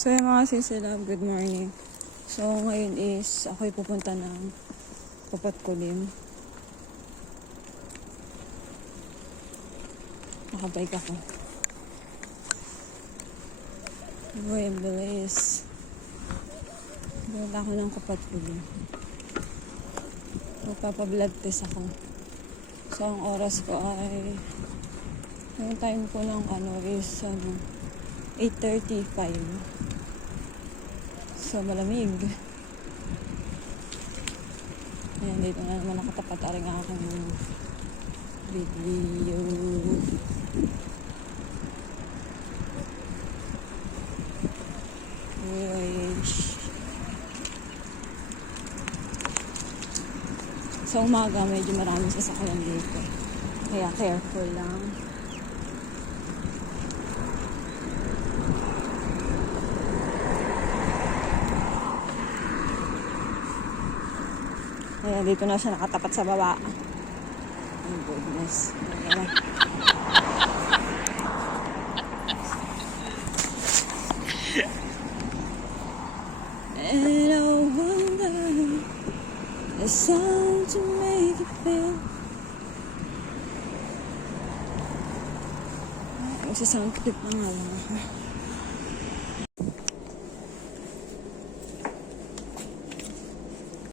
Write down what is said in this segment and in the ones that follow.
So yung mga sisilab, good morning. So ngayon is ako'y pupunta ng Papatkulim. Nakabike ako. Boy, ang bilis. Pupunta ako ng Papatkulim. Magpapa-blood test ako. So ang oras ko ay yung time ko ng is 8:35. So malamig. Ayan, dito na naman nakatapat aring aking video. Sa umaga medyo maraming sasakyan dito. Kaya careful lang. Ayan, dito na siya nakatapat sa baba. Oh goodness. Ayan. And I wonder the sound to make it feel. Magsa-sound clip na nga lang ako.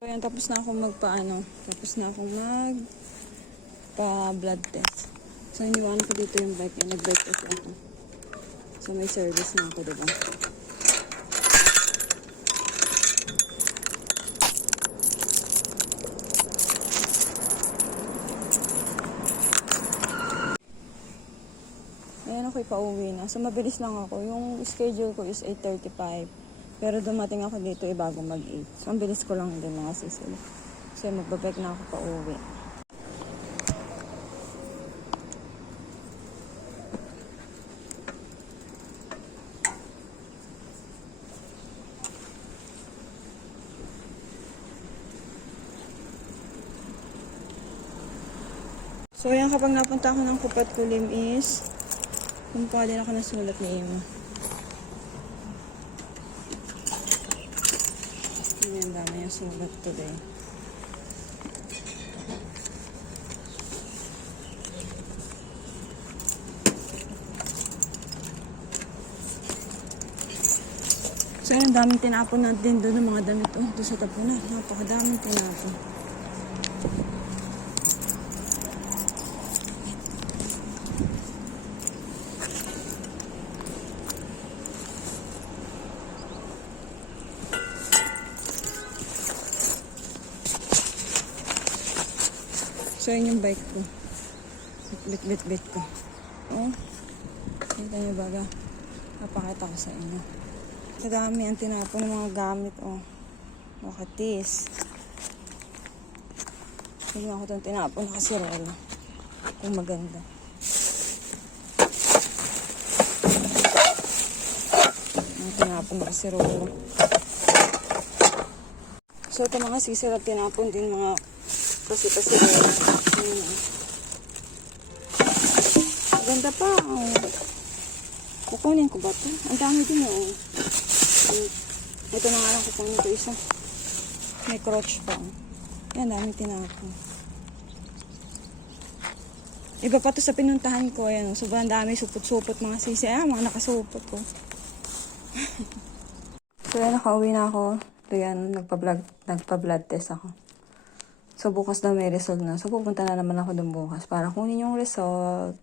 Ayan, tapos na akong tapos na akong magpa-blood test. So, iniwan ko dito yung bike. Nag-bike kasi ako. So, may service na ako, diba? Ayan, ako'y pauwi na. So, mabilis lang ako. Yung schedule ko is 8:35. Pero dumating ako dito bago mag-8. So, ang bilis ko lang din mga sisil. So, magbabike na ako pa uwi. So, ayan, kapag napunta ako ng Papatkulim is kumukuha din ako ng sulat ni Ima. Ayan, dami yung sulat today. So, ayan, daming tinapon natin doon ng mga damit. Oh, doon sa tapunan. Napakadaming tinapon. So, yun yung bike ko. Bit ko. Oh. Kita nyo baga. Napakita ko sa inyo. Kadami ang tinapon ng mga gamit. Oh. Makatis. Hindi ako itong tinapon. Nakasirala. Kung maganda. Ang tinapon nakasirala. So, ito mga sisirap tinapon din mga kasi ganda pa. Oh. Kukunin ko ba ito? Ang dami din oh. Ito na nga lang kukunin ko isa. May crotch pa. Yan, dami tinapon. Iba pa ito sa pinuntahan ko. Ayan, oh. Sobrang dami supot-supot mga sisi. Mga nakasupot ko. So yan, nakauwi na ako. Ito yan, nagpa-blood test ako. So, bukas daw may result na. So, pupunta na naman ako dun bukas para kunin yung result.